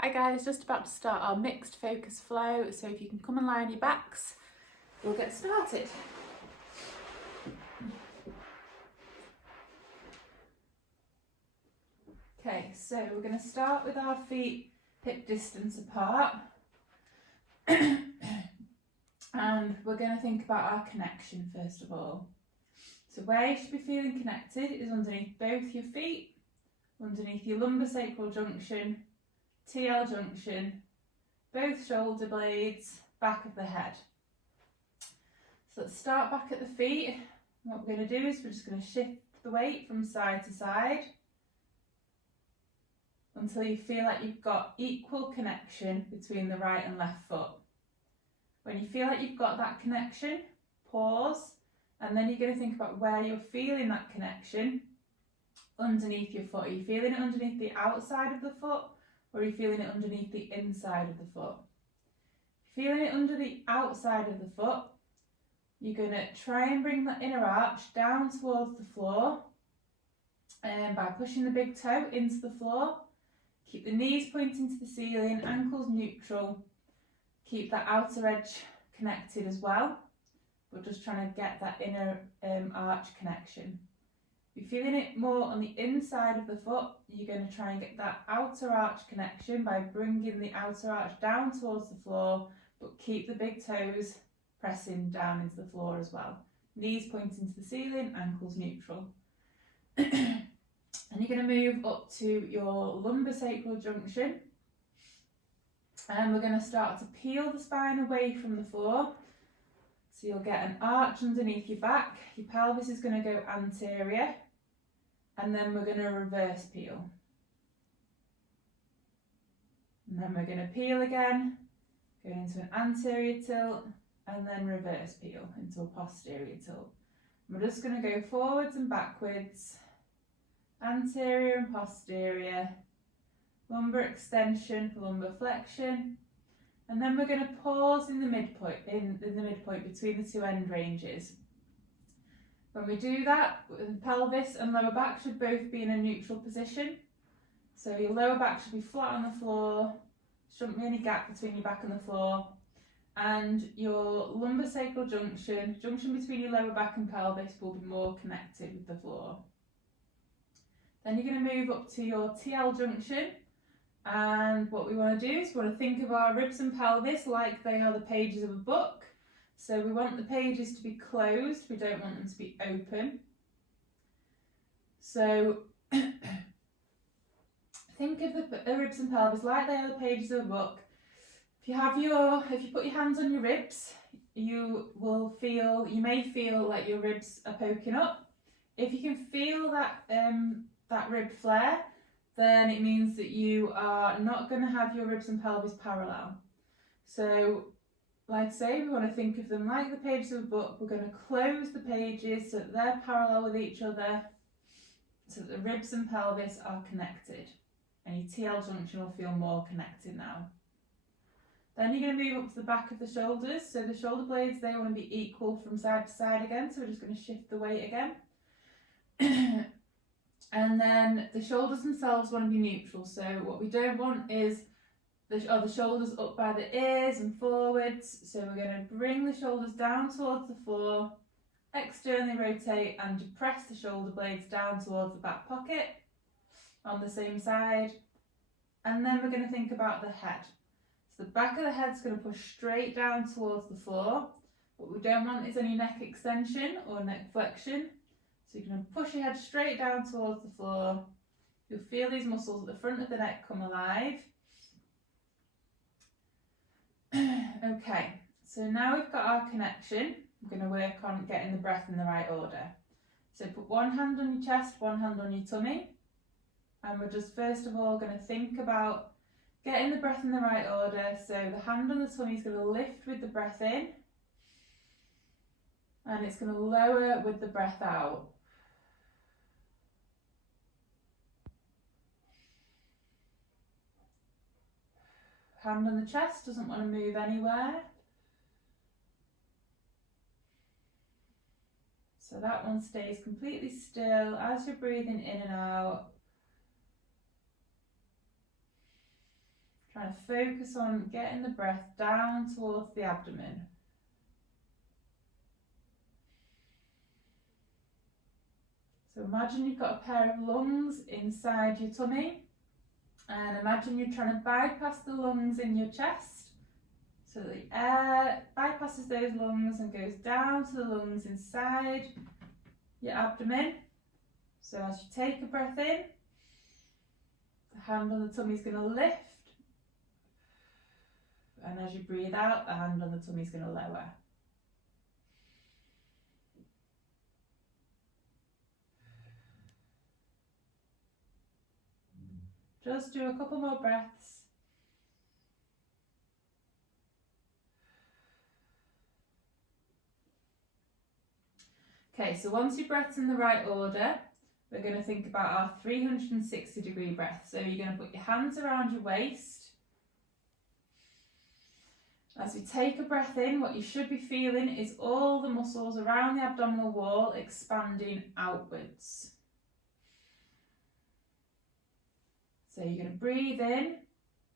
Hi guys, just about to start our mixed focus flow, so if you can come and lie on your backs, we'll get started. Okay, so we're going to start with our feet hip distance apart and we're going to think about our connection first of all. So where you should be feeling connected is underneath both your feet, underneath your lumbosacral junction, TL junction, both shoulder blades, back of the head. So let's start back at the feet. What we're going to do is we're just going to shift the weight from side to side until you feel like you've got equal connection between the right and left foot. When you feel like you've got that connection, pause, and then you're going to think about where you're feeling that connection underneath your foot. Are you feeling it underneath the outside of the foot, or are you feeling it underneath the inside of the foot? If you're feeling it under the outside of the foot, you're going to try and bring that inner arch down towards the floor by pushing the big toe into the floor. Keep the knees pointing to the ceiling, ankles neutral. Keep that outer edge connected as well. We're just trying to get that inner arch connection. If you're feeling it more on the inside of the foot, you're going to try and get that outer arch connection by bringing the outer arch down towards the floor, but keep the big toes pressing down into the floor as well. Knees pointing to the ceiling, ankles neutral. And you're going to move up to your lumbosacral junction. And we're going to start to peel the spine away from the floor. So you'll get an arch underneath your back. Your pelvis is going to go anterior. And then we're going to reverse peel. And then we're going to peel again, go into an anterior tilt, and then reverse peel into a posterior tilt. We're just going to go forwards and backwards, anterior and posterior, lumbar extension, lumbar flexion, and then we're going to pause in the midpoint, between the two end ranges. When we do that, the pelvis and lower back should both be in a neutral position. So your lower back should be flat on the floor, shouldn't be any gap between your back and the floor, and your lumbosacral junction between your lower back and pelvis will be more connected with the floor. Then you're going to move up to your TL junction, and what we want to do is we want to think of our ribs and pelvis like they are the pages of a book. So we want the pages to be closed, we don't want them to be open. So think of the ribs and pelvis like they are the pages of a book. If you put your hands on your ribs, you may feel like your ribs are poking up. If you can feel that rib flare, then it means that you are not going to have your ribs and pelvis parallel. So, like I say, we want to think of them like the pages of a book. We're going to close the pages so that they're parallel with each other, so that the ribs and pelvis are connected. And your TL junction will feel more connected now. Then you're going to move up to the back of the shoulders. So the shoulder blades, they want to be equal from side to side again. So we're just going to shift the weight again. And then the shoulders themselves want to be neutral. So what we don't want is the shoulders up by the ears and forwards. So we're going to bring the shoulders down towards the floor, externally rotate and depress the shoulder blades down towards the back pocket on the same side. And then we're going to think about the head. So the back of the head's going to push straight down towards the floor. What we don't want is any neck extension or neck flexion. So you're going to push your head straight down towards the floor. You'll feel these muscles at the front of the neck come alive. Okay, so now we've got our connection. We're going to work on getting the breath in the right order. So put one hand on your chest, one hand on your tummy. And we're just first of all going to think about getting the breath in the right order. So the hand on the tummy is going to lift with the breath in. And it's going to lower with the breath out. Hand on the chest doesn't want to move anywhere. So that one stays completely still as you're breathing in and out. to focus on getting the breath down towards the abdomen. So imagine you've got a pair of lungs inside your tummy, and imagine you're trying to bypass the lungs in your chest, so the air bypasses those lungs and goes down to the lungs inside your abdomen. So as you take a breath in, the hand on the tummy is going to lift, and as you breathe out, the hand on the tummy is going to lower. Just do a couple more breaths. Okay, so once your breath's in the right order, we're going to think about our 360-degree breath. So you're going to put your hands around your waist. As we take a breath in, what you should be feeling is all the muscles around the abdominal wall expanding outwards. So you're going to breathe in,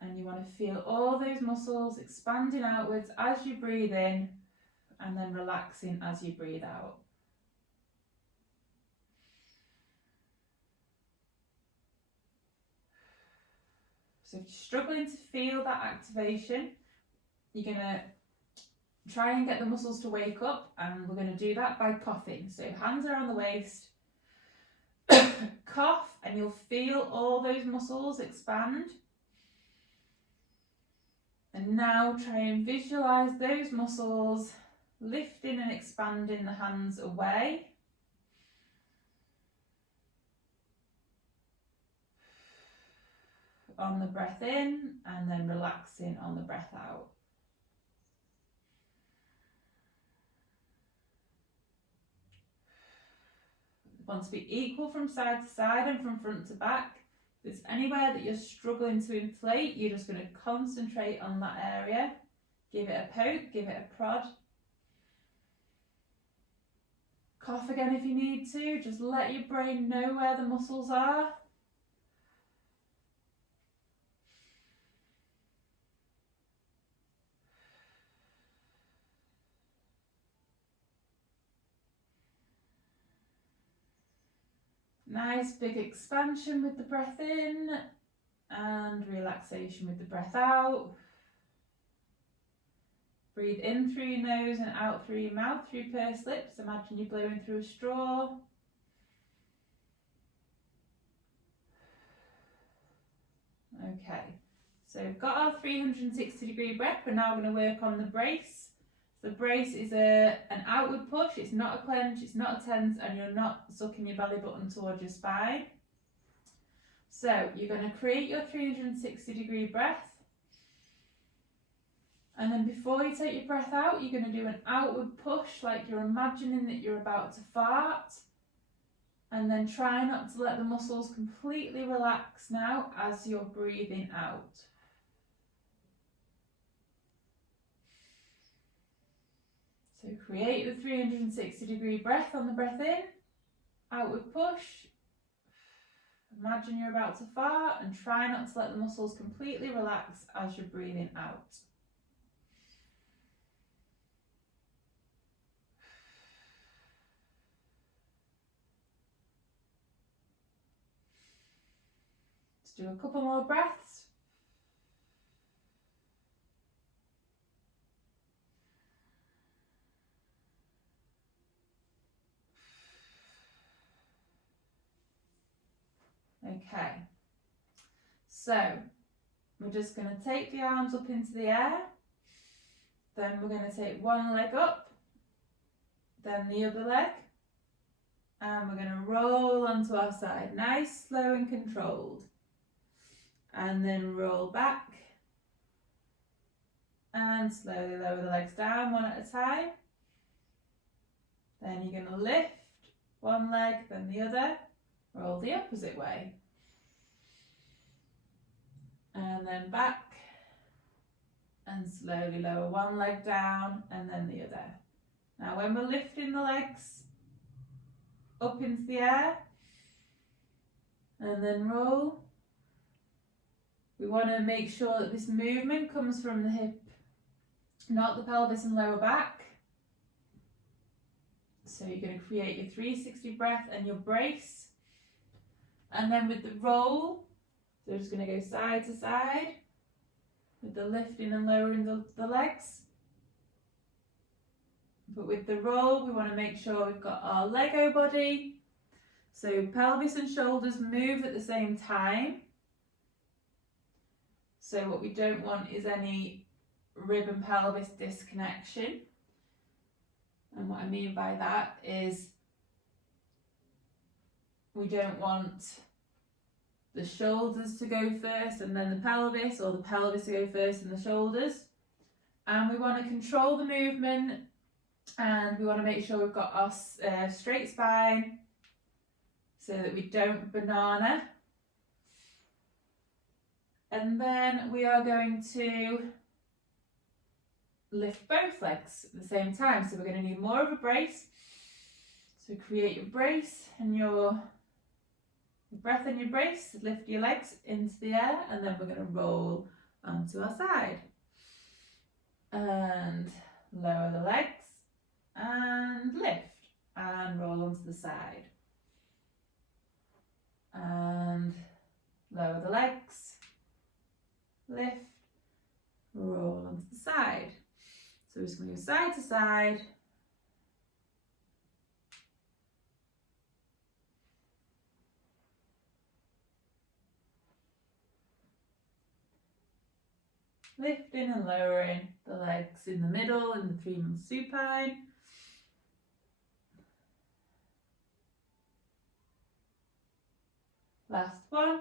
and you want to feel all those muscles expanding outwards as you breathe in, and then relaxing as you breathe out. So if you're struggling to feel that activation, you're going to try and get the muscles to wake up, and we're going to do that by coughing. So hands around the waist, cough, and you'll feel all those muscles expand. And now try and visualize those muscles lifting and expanding the hands away. On the breath in, and then relaxing on the breath out. Want to be equal from side to side and from front to back. If there's anywhere that you're struggling to inflate, you're just going to concentrate on that area. Give it a poke, give it a prod. Cough again if you need to. Just let your brain know where the muscles are. Nice big expansion with the breath in, and relaxation with the breath out. Breathe in through your nose and out through your mouth, through pursed lips. Imagine you're blowing through a straw. Okay, so we've got our 360-degree breath. We're now going to work on the brace. The brace is an outward push, it's not a clench, it's not a tense, and you're not sucking your belly button towards your spine. So you're going to create your 360-degree breath, and then before you take your breath out, you're going to do an outward push like you're imagining that you're about to fart, and then try not to let the muscles completely relax now as you're breathing out. So create the 360-degree breath on the breath in, outward push, imagine you're about to fart, and try not to let the muscles completely relax as you're breathing out. Let's do a couple more breaths. Okay, so we're just going to take the arms up into the air, then we're going to take one leg up, then the other leg, and we're going to roll onto our side, nice, slow and controlled, and then roll back, and slowly lower the legs down one at a time. Then you're going to lift one leg, then the other, roll the opposite way, and then back, and slowly lower one leg down and then the other. Now when we're lifting the legs up into the air and then roll, We want to make sure that this movement comes from the hip, not the pelvis and lower back. So you're going to create your 360 breath and your brace. And then with the roll, so we're just going to go side to side with the lifting and lowering the legs. But with the roll, we want to make sure we've got our Lego body. So pelvis and shoulders move at the same time. So what we don't want is any rib and pelvis disconnection. And what I mean by that is we don't want the shoulders to go first and then the pelvis, or the pelvis to go first and the shoulders. And we want to control the movement, and we want to make sure we've got our straight spine so that we don't banana. And then we are going to lift both legs at the same time. So we're going to need more of a brace. So create your brace and your breath and your brace. Lift your legs into the air, and then we're going to roll onto our side. And lower the legs and lift and roll onto the side. And lower the legs, lift, roll onto the side. So we're just going to go side to side. Lifting and lowering the legs in the middle in the 3-month supine. Last one.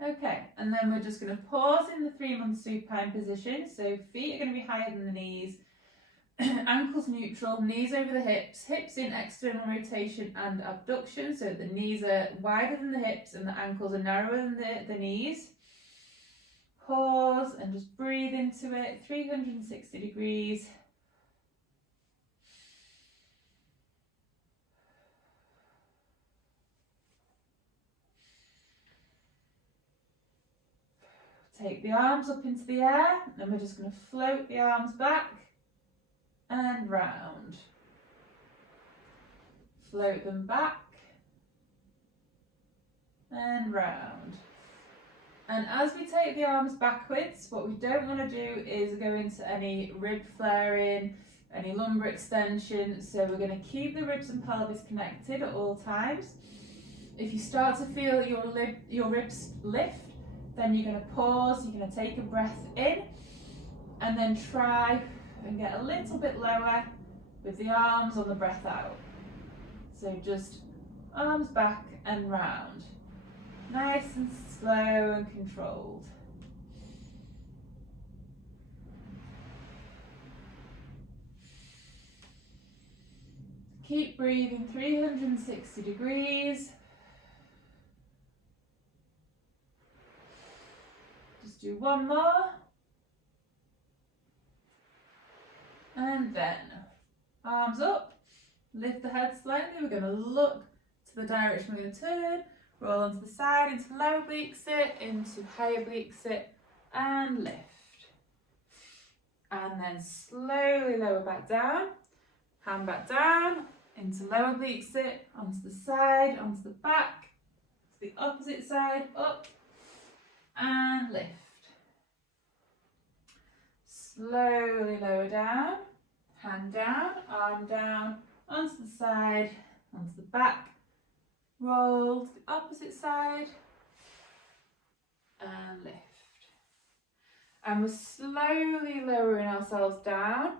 Okay, and then we're just going to pause in the 3-month supine position. So feet are going to be higher than the knees, ankles neutral, knees over the hips, hips in external rotation and abduction, so the knees are wider than the hips and the ankles are narrower than the knees. Pause and just breathe into it, 360 degrees. Take the arms up into the air, and we're just going to float the arms back and round. Float them back and round. And as we take the arms backwards, what we don't want to do is go into any rib flaring, any lumbar extension. So we're going to keep the ribs and pelvis connected at all times. If you start to feel your ribs lift, then you're going to pause, you're going to take a breath in, and then try and get a little bit lower with the arms on the breath out. So just arms back and round. Nice and slow and controlled. Keep breathing 360 degrees. Just do one more. And then arms up, lift the head slightly. We're going to look to the direction we're going to turn, roll onto the side, into lower oblique sit, into high oblique sit, and lift. And then slowly lower back down, hand back down, into lower oblique sit, onto the side, onto the back, to the opposite side, up, and lift. Slowly lower down, hand down, arm down, onto the side, onto the back, roll to the opposite side, and lift. And we're slowly lowering ourselves down.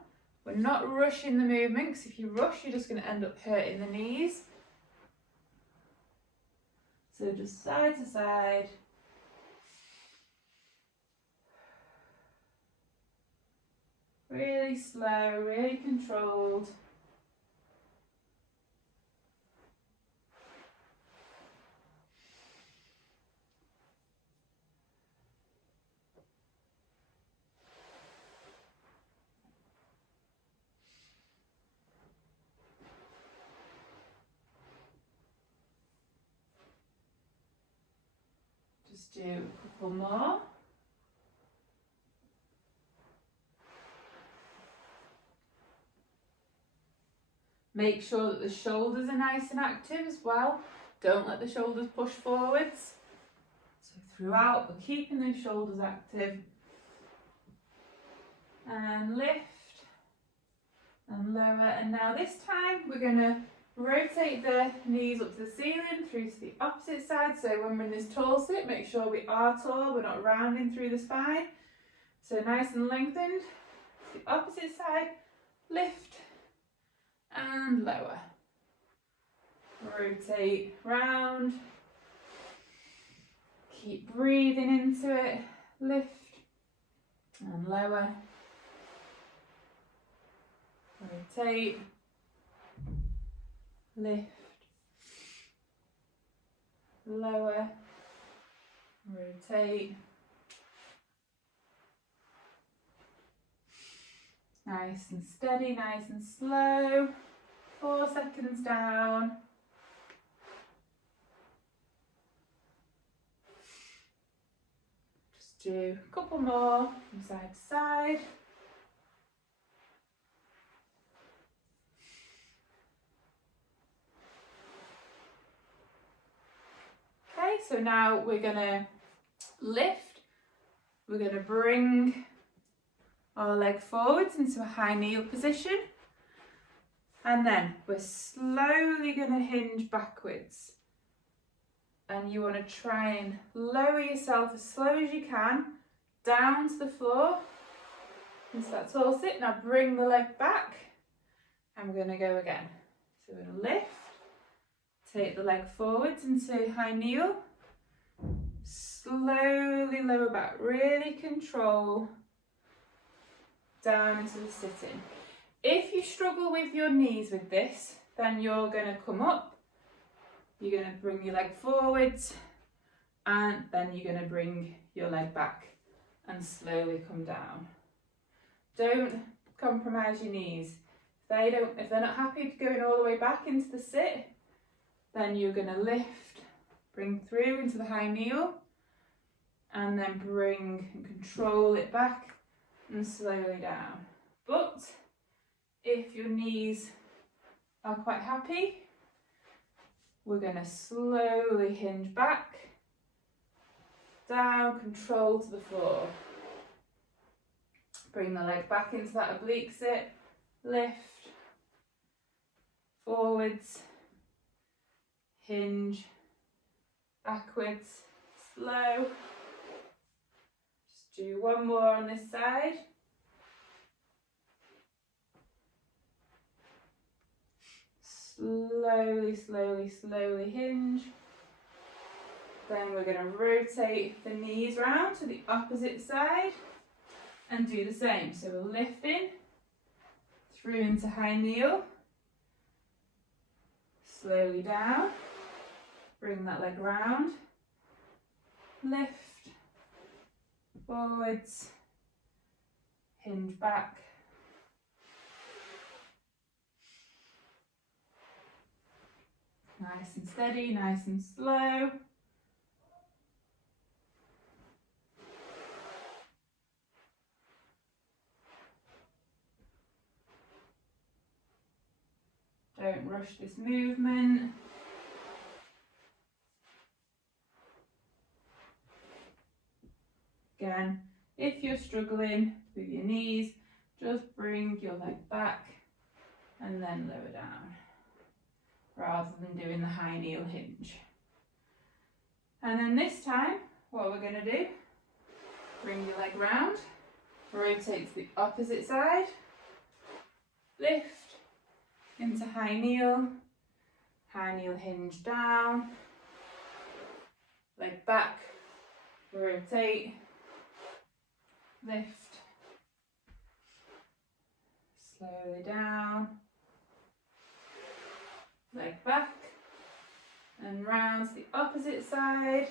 We're not rushing the movement, because if you rush, you're just going to end up hurting the knees. So just side to side. Really slow, really controlled. Just do a couple more. Make sure that the shoulders are nice and active as well. Don't let the shoulders push forwards. So throughout, we're keeping those shoulders active. And lift and lower. And now this time we're going to rotate the knees up to the ceiling, through to the opposite side. So when we're in this tall sit, make sure we are tall, we're not rounding through the spine. So nice and lengthened. To the opposite side, lift and lower. Rotate round. Keep breathing into it. Lift and lower. Rotate. Lift. Lower. Rotate. Nice and steady, nice and slow. 4 seconds down. Just do a couple more from side to side. Okay, so now we're going to lift. We're going to bring our leg forwards into a high kneel position. And then we're slowly going to hinge backwards. And you want to try and lower yourself as slow as you can down to the floor into that tall sit. Now bring the leg back and we're going to go again. So we're going to lift, take the leg forwards into high kneel, slowly lower back, really control down into the sitting. If you struggle with your knees with this, then you're going to come up, you're going to bring your leg forwards, and then you're going to bring your leg back and slowly come down. Don't compromise your knees. If they're not happy going all the way back into the sit, then you're going to lift, bring through into the high kneel, and then bring and control it back and slowly down. But if your knees are quite happy, we're going to slowly hinge back, down, control to the floor. Bring the leg back into that oblique sit, lift, forwards, hinge, backwards, slow. Just do one more on this side. Slowly, slowly, slowly hinge. Then we're going to rotate the knees round to the opposite side and do the same. So we're lifting through into high kneel, slowly down, bring that leg round, lift, forwards, hinge back, nice and steady, nice and slow. Don't rush this movement. Again, if you're struggling with your knees, just bring your leg back and then lower down, rather than doing the high kneel hinge. And then this time, what we're going to do, bring your leg round, rotate to the opposite side, lift into high kneel hinge down, leg back, rotate, lift, slowly down, leg back, and round to the opposite side,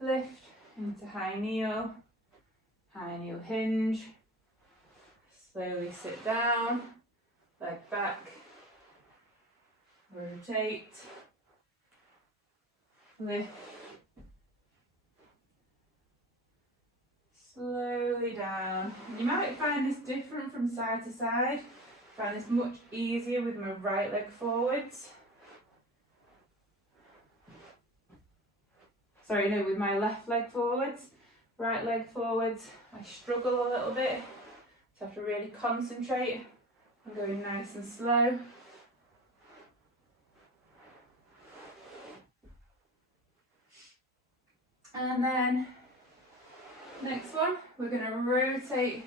lift into high kneel hinge, slowly sit down, leg back, rotate, lift, slowly down. You might find this different from side to side. I find this much easier with my right leg forwards. Sorry, no, with my left leg forwards. Right leg forwards, I struggle a little bit. So I have to really concentrate. I'm going nice and slow. And then next one, we're going to rotate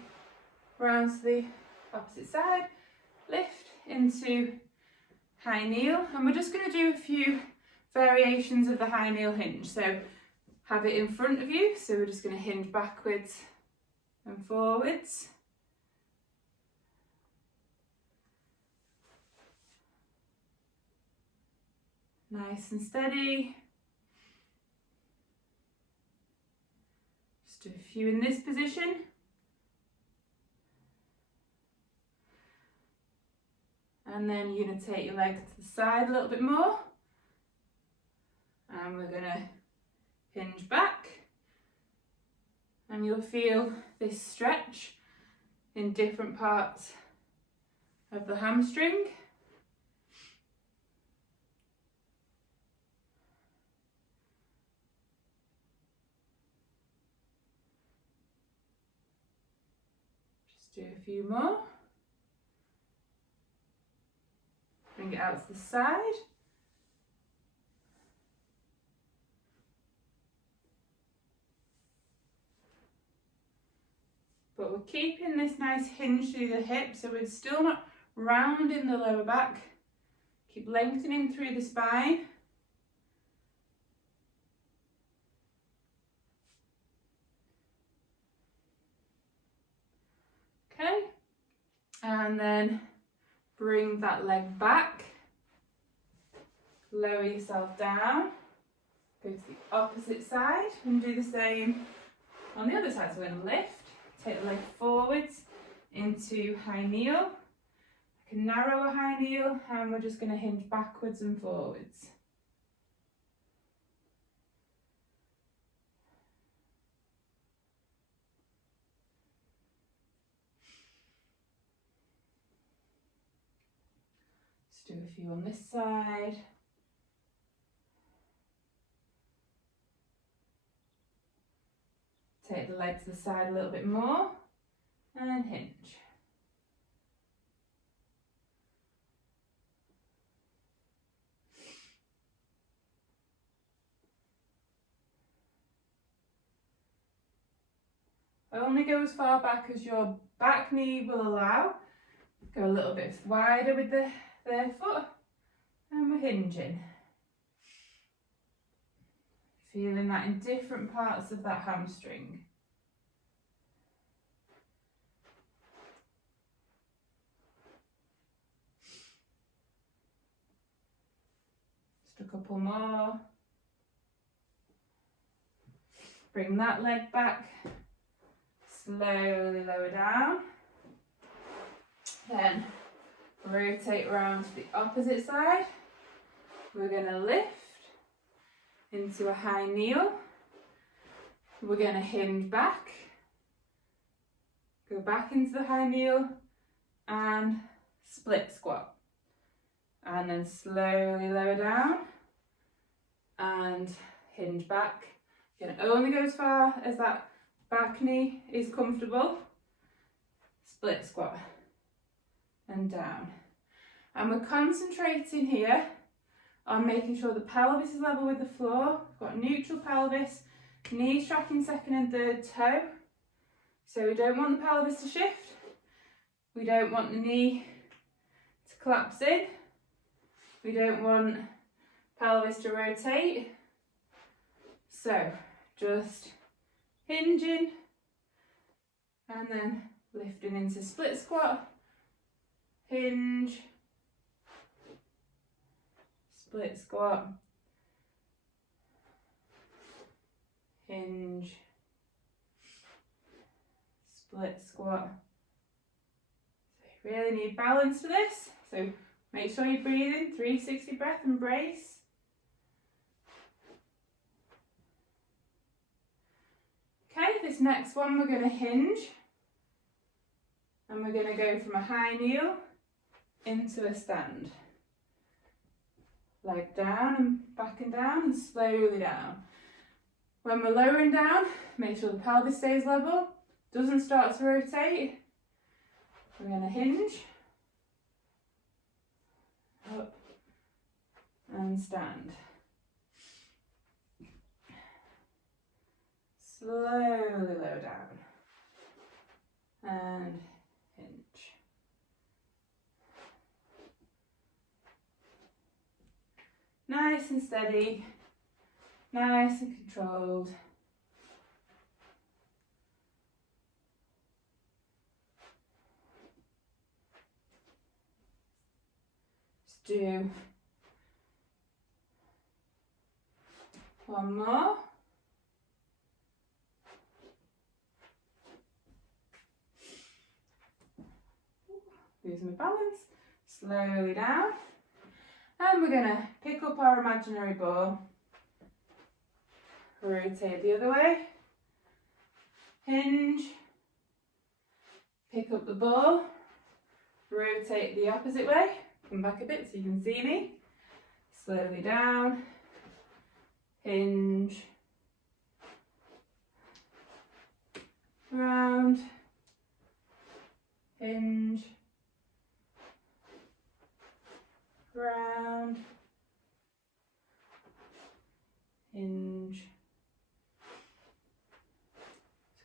around to the opposite side, lift into high kneel, and we're just going to do a few variations of the high kneel hinge. So have it in front of you, so we're just going to hinge backwards and forwards. Nice and steady. Just do a few in this position. And then you're going to take your leg to the side a little bit more. And we're going to hinge back. And you'll feel this stretch in different parts of the hamstring. Just do a few more. Bring it out to the side. But we're keeping this nice hinge through the hip, so we're still not rounding the lower back. Keep lengthening through the spine. Okay, and then bring that leg back, lower yourself down, go to the opposite side and do the same on the other side. So we're going to lift, take the leg forwards into high kneel, like a narrower high kneel, and we're just going to hinge backwards and forwards. Let's do a few on this side. Take the leg to the side a little bit more and hinge. Only go as far back as your back knee will allow. Go a little bit wider with the foot, and we're hinging. Feeling that in different parts of that hamstring. Just a couple more. Bring that leg back. Slowly lower down. Then rotate around to the opposite side. We're going to lift into a high kneel. We're going to hinge back, go back into the high kneel and split squat. And then slowly lower down and hinge back. You can only go as far as that back knee is comfortable. Split squat and down. And we're concentrating here on making sure the pelvis is level with the floor. We've got neutral pelvis, knees tracking second and third toe. So we don't want the pelvis to shift. We don't want the knee to collapse in. We don't want pelvis to rotate. So just hinging and then lifting into split squat, hinge, split squat, hinge, split squat. So you really need balance for this. So make sure you're breathing, 360 breath and brace. Okay, this next one we're going to hinge, and we're going to go from a high kneel into a stand. Leg down and back and down and slowly down. When we're lowering down, make sure the pelvis stays level, doesn't start to rotate. We're going to hinge, up and stand. Slowly lower down and hinge. Nice and steady, nice and controlled. Just do one more. Lose my balance, slowly down, and we're going to pick up our imaginary ball, rotate the other way, hinge, pick up the ball, rotate the opposite way, come back a bit so you can see me, slowly down, hinge, round, hinge, round, hinge,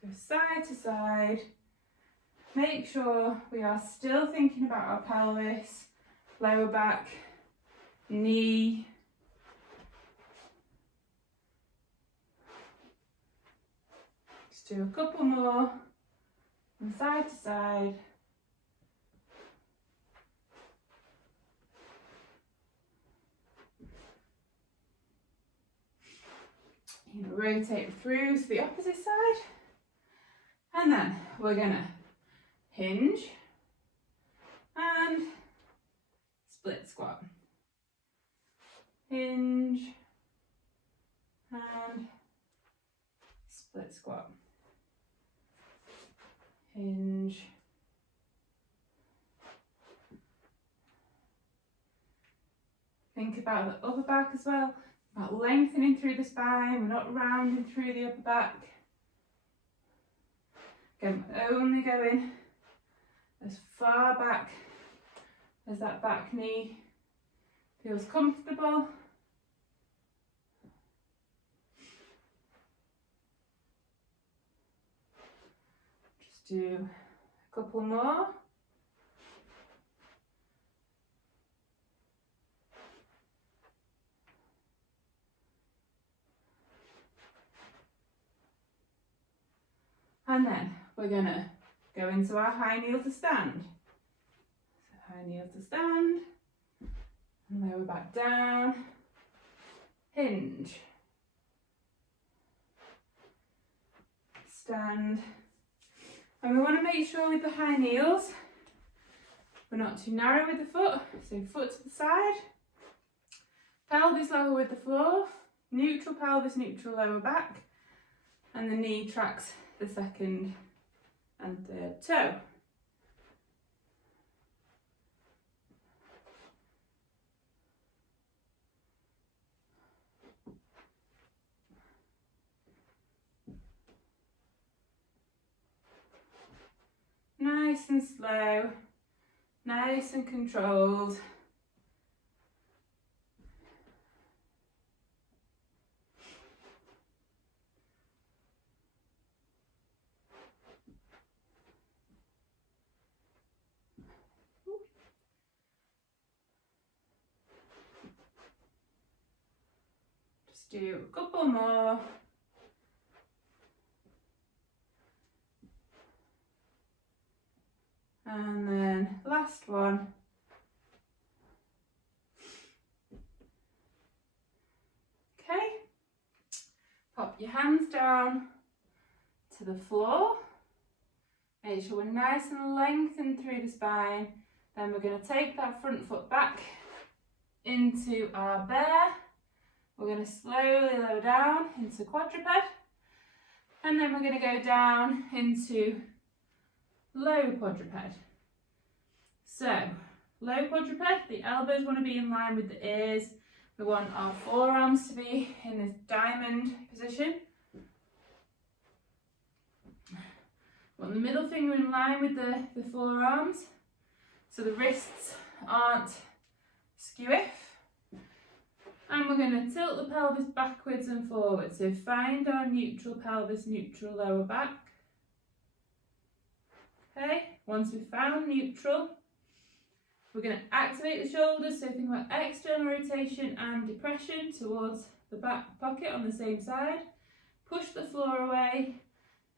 so side to side. Make sure we are still thinking about our pelvis, lower back, knee, just do a couple more from side to side. Rotate through to the opposite side, and then we're gonna hinge and split squat, hinge and split squat, hinge, think about the upper back as well. About lengthening through the spine, we're not rounding through the upper back. Again, we're only going as far back as that back knee feels comfortable. Just do a couple more. And then we're going to go into our high kneel to stand. So high kneel to stand, and lower back down, hinge, stand. And we want to make sure with the high kneels, we're not too narrow with the foot, so foot to the side, pelvis level with the floor, neutral pelvis, neutral lower back, and the knee tracks the second and third toe. Nice and slow, nice and controlled. Just do a couple more. And then last one. Okay, pop your hands down to the floor. Make sure we're nice and lengthened through the spine. Then we're going to take that front foot back into our bear. We're going to slowly lower down into quadruped. And then we're going to go down into low quadruped. So, low quadruped, the elbows want to be in line with the ears. We want our forearms to be in this diamond position. We want the middle finger in line with the forearms, so the wrists aren't skew-iff. And we're going to tilt the pelvis backwards and forwards. So find our neutral pelvis, neutral lower back. Okay, once we've found neutral, we're going to activate the shoulders. So think about external rotation and depression towards the back pocket on the same side. Push the floor away,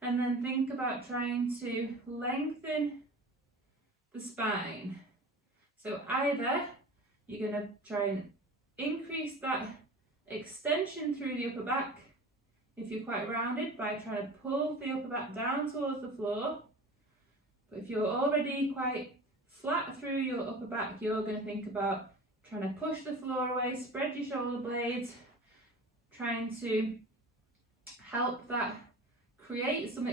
and then think about trying to lengthen the spine. So either you're going to try and increase that extension through the upper back if you're quite rounded by trying to pull the upper back down towards the floor. But if you're already quite flat through your upper back, you're going to think about trying to push the floor away, spread your shoulder blades, trying to help that create some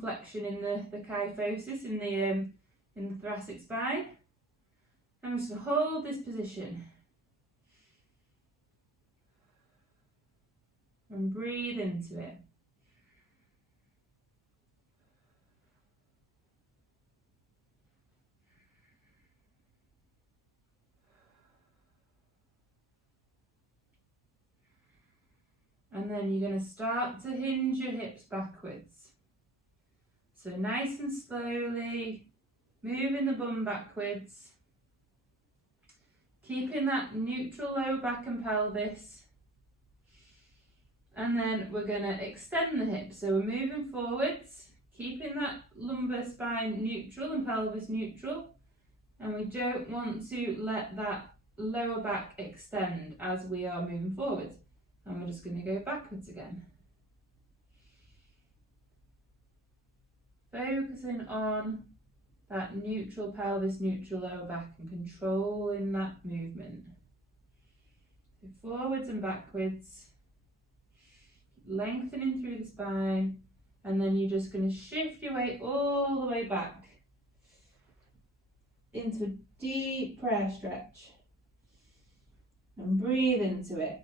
flexion in the kyphosis in the thoracic spine. And we're just going to hold this position. And breathe into it. And then you're going to start to hinge your hips backwards. So nice and slowly, moving the bum backwards. Keeping that neutral lower back and pelvis. And then we're going to extend the hips. So we're moving forwards, keeping that lumbar spine neutral and pelvis neutral. And we don't want to let that lower back extend as we are moving forwards. And we're just going to go backwards again. Focusing on that neutral pelvis, neutral lower back, and controlling that movement. So forwards and backwards. Lengthening through the spine, and then you're just going to shift your weight all the way back into a deep prayer stretch and breathe into it.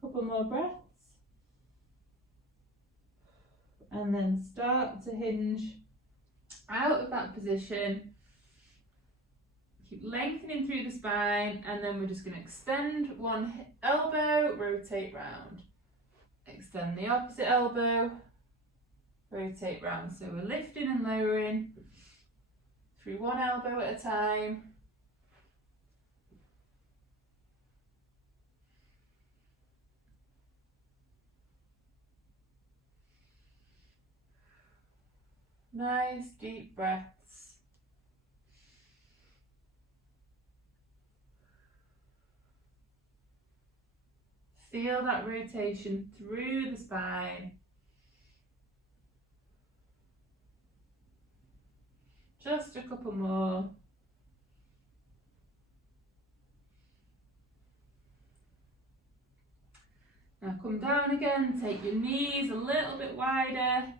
Couple more breaths. And then start to hinge out of that position. Keep lengthening through the spine, and then we're just going to extend one elbow, rotate round. Extend the opposite elbow, rotate round. So we're lifting and lowering through one elbow at a time. Nice deep breaths. Feel that rotation through the spine. Just a couple more. Now come down again, take your knees a little bit wider.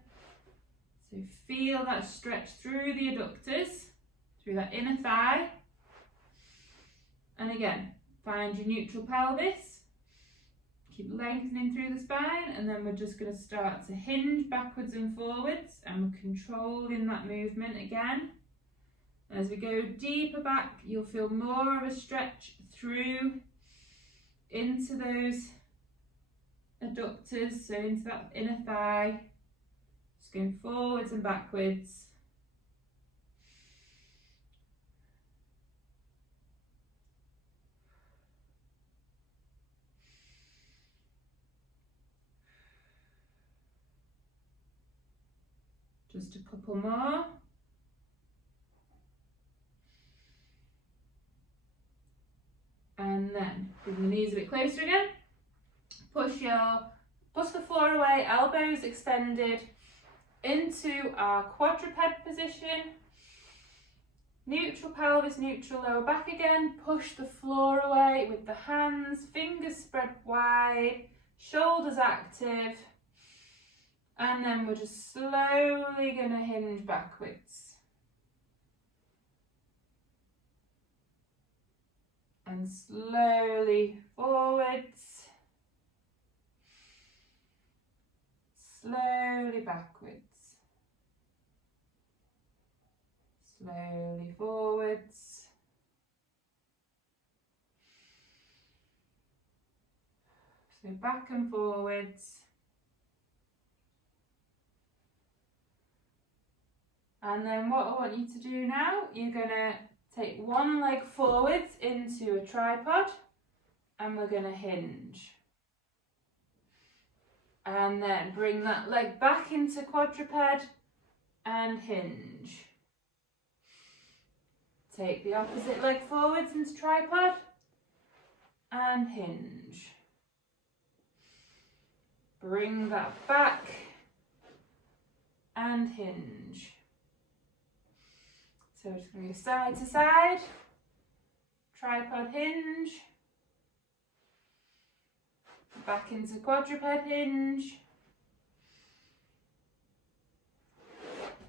So feel that stretch through the adductors, through that inner thigh. And again, find your neutral pelvis. Keep lengthening through the spine, and then we're just going to start to hinge backwards and forwards, and we're controlling that movement again. And as we go deeper back, you'll feel more of a stretch through into those adductors, so into that inner thigh. Just going forwards and backwards. Just a couple more. And then bring the knees a bit closer again. Push the floor away, elbows extended. into our quadruped position. Neutral pelvis, neutral lower back again. Push the floor away with the hands, fingers spread wide, shoulders active. And then we're just slowly going to hinge backwards. And slowly forwards. Slowly backwards. Slowly forwards. So back and forwards. And then what I want you to do now, you're going to take one leg forwards into a tripod and we're going to hinge. And then bring that leg back into quadruped and hinge. Take the opposite leg forwards into tripod and hinge. Bring that back and hinge. So we're just going to go side to side, tripod hinge, back into quadruped hinge,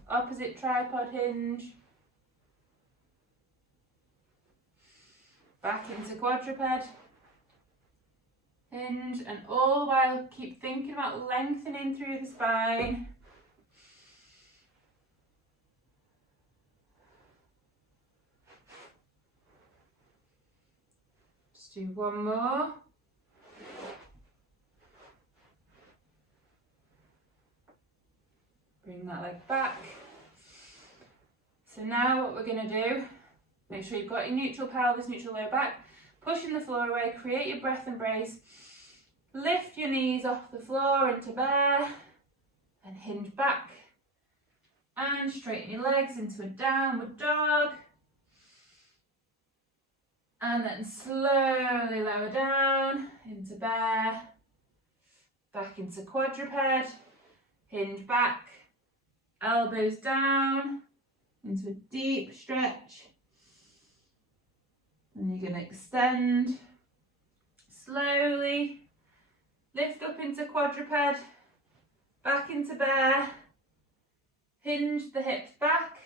opposite tripod hinge, back into quadruped hinge, and all the while keep thinking about lengthening through the spine. Just do one more. Bring that leg back. So now what we're going to do, make sure you've got your neutral pelvis, neutral lower back, pushing the floor away, create your breath embrace, lift your knees off the floor into bear, and hinge back, and straighten your legs into a downward dog, and then slowly lower down into bear, back into quadruped, hinge back, elbows down into a deep stretch, and you're going to extend slowly, lift up into quadruped, back into bear, hinge the hips back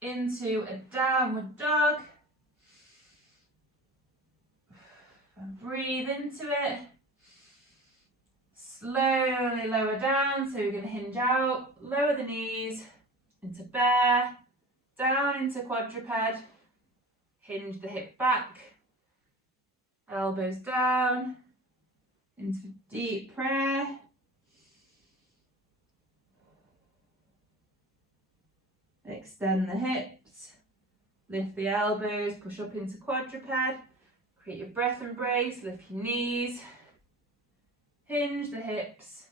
into a downward dog, and breathe into it. Slowly lower down, so you're going to hinge out, lower the knees into bear, down into quadruped, hinge the hip back, elbows down, into deep prayer. Extend the hips, lift the elbows, push up into quadruped, create your breath embrace, lift your knees, hinge the hips,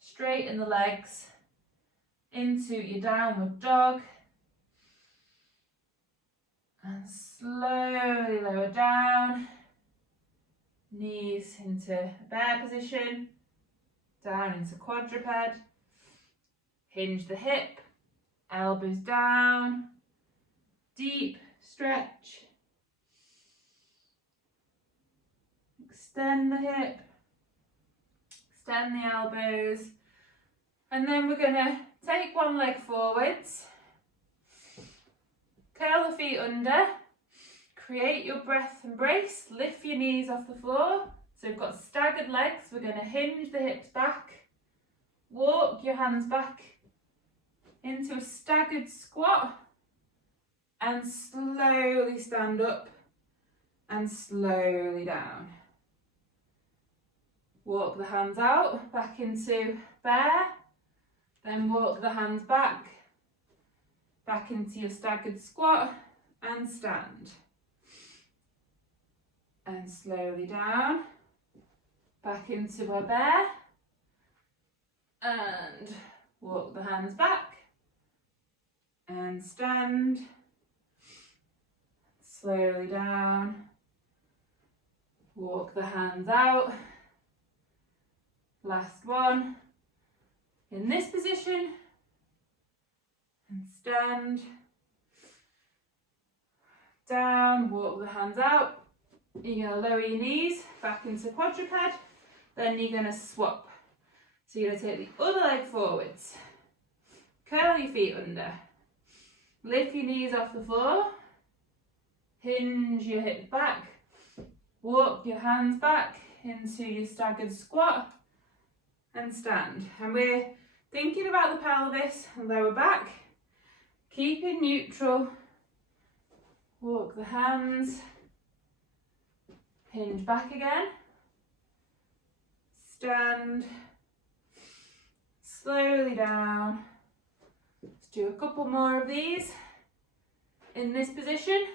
straighten the legs into your downward dog, and slowly lower down, knees into bear position, down into quadruped, hinge the hip, elbows down, deep stretch, extend the hip, extend the elbows, and then we're going to take one leg forwards, curl the feet under, create your breath embrace, lift your knees off the floor. So we've got staggered legs, we're going to hinge the hips back, walk your hands back into a staggered squat, and slowly stand up and slowly down. Walk the hands out, back into bear, then walk the hands back into your staggered squat and stand. And slowly down, back into a bear, and walk the hands back and stand. Slowly down, walk the hands out. Last one, in this position and stand. Down, walk the hands out. You're going to lower your knees back into quadruped. Then you're going to swap. So you're going to take the other leg forwards. Curl your feet under. Lift your knees off the floor. Hinge your hips back. Walk your hands back into your staggered squat. And stand. And we're thinking about the pelvis and lower back. Keeping neutral. Walk the hands. Hinge back again. Stand. Slowly down. Let's do a couple more of these in this position.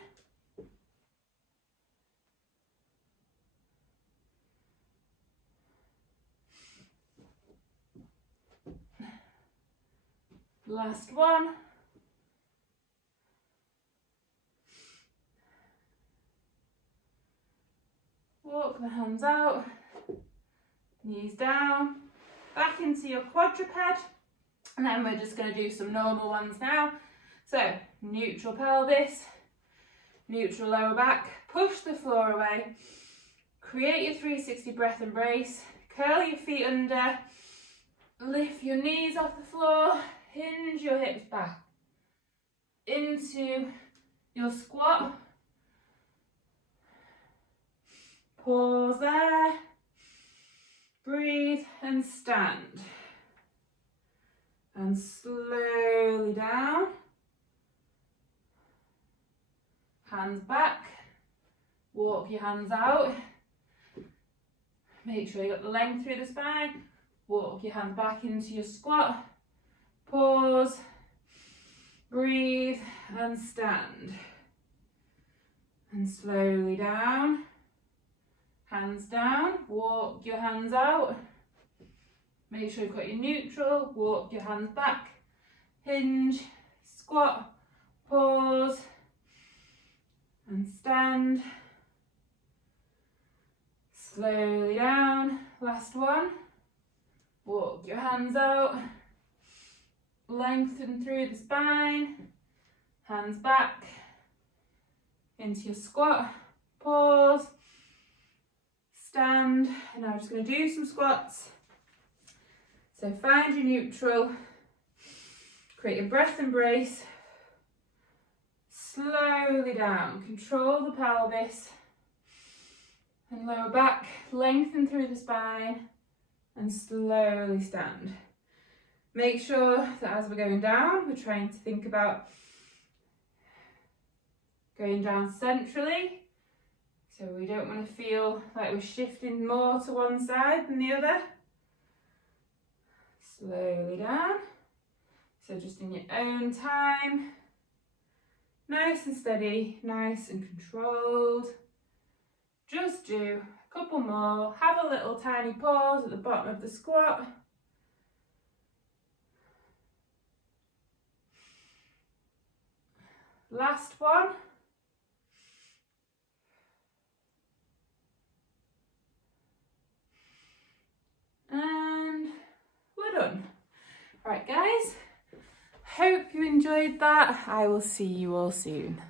Last one. Walk the hands out, knees down, back into your quadruped, and then we're just going to do some normal ones now. So, neutral pelvis, neutral lower back, push the floor away, create your 360 breath embrace, curl your feet under, lift your knees off the floor, hinge your hips back into your squat. Pause there, breathe and stand. And slowly down. Hands back, walk your hands out. Make sure you got the length through the spine. Walk your hands back into your squat. Pause, breathe and stand. And slowly down. Hands down, walk your hands out. Make sure you've got your neutral, walk your hands back. Hinge, squat, pause, and stand. Slowly down, last one. Walk your hands out. Lengthen through the spine. Hands back into your squat, pause. Stand, and now I'm just going to do some squats. So find your neutral, create a breath embrace, slowly down, control the pelvis and lower back, lengthen through the spine and slowly stand. Make sure that as we're going down, we're trying to think about going down centrally. So we don't want to feel like we're shifting more to one side than the other. Slowly down. So just in your own time. Nice and steady, nice and controlled. Just do a couple more. Have a little tiny pause at the bottom of the squat. Last one. And we're done. Right guys, hope you enjoyed that. I will see you all soon.